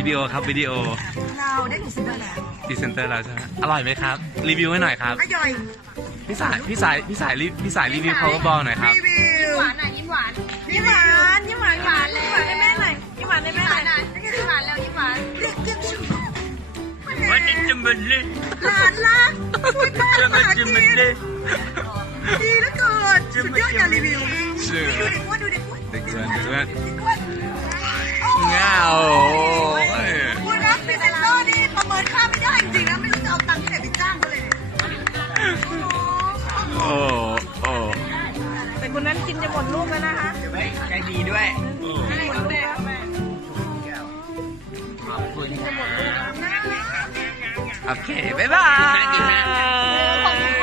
วิดีโอครับวิดีโอเราได้พรีเซนเตอร์แล้วพรีเซนเตอร์แล้วใช่ไหมอร่อยไหมครับรีวิวให้หน่อยครับอร่อยพี่สายรีวิวเขาก็บอกหน่อยครับยิ้มหวานหน่อยยิ้มหวานยิ้มหวานยิ้มหวานหวานเลยยิ้มหวานให้แม่หน่อยยิ้มหวานให้แม่หน่อยยิ้มหวานแล้วยิ้มหวานวันนี้จะมันเลยหลานละคุยบ้านมากินดีเหลือเกินสุดยอดการรีวิวดูเด็กอ้วนเด็กอ้วนเงาคุณรับพรีเซนเตอร์นี่ประเมินค่าไม่ได้จริงๆนะไม่รู้จะเอาตังค์ที่ไหนไปจ้างเขาเลยโอ้แต่คนนั้นกินจะหมดลูกแล้วนะคะใจดีด้วยโอเคบ๊ายบาย